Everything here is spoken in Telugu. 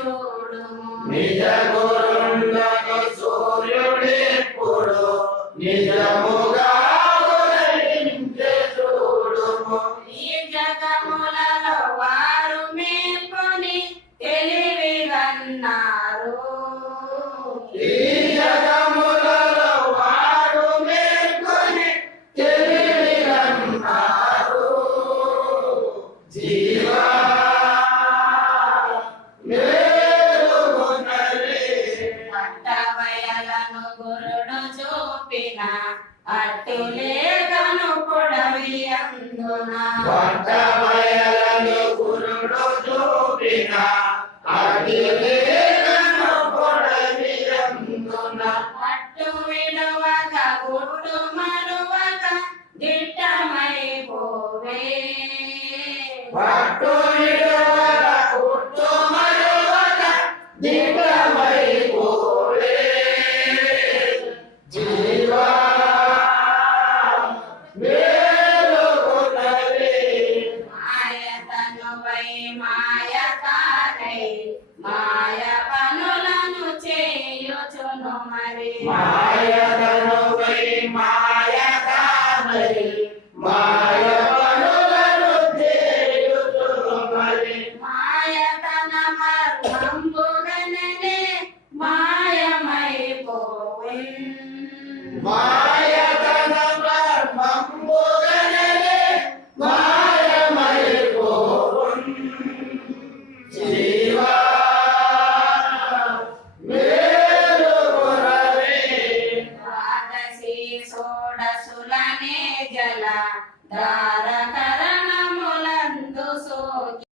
చూడుము నిజ గురుండను సూర్యుడెప్పుడు నిజముగా ఉదయించే చూడుము ఈ జగములలో వారు మేల్కొని తెలివిగన్నారు ఈ జగములలో వారు మేల్కొని తెలివిగన్నారు జీవా పట్టబయలను గురుడు చూపిన అట్టులే కనుపొడవి అందున పట్టబయలను గురుడు చూపిన అటులే కనుపొడవి అందున పట్టు విడువక గుట్టు మరువక దిట్టమైపోవే పట్టు విడువక గుట్టు మరువక దిట్టమైపోవే జీవా మేలుకొనవే మాయతనువై మాయకారై మాయ పనులను చేయుచును మరి మాయదనువై మాయకారై మాయ పనులను చేయుచును మరి మాయతన మర్మంబుగననే మాయమైపోవే మాయ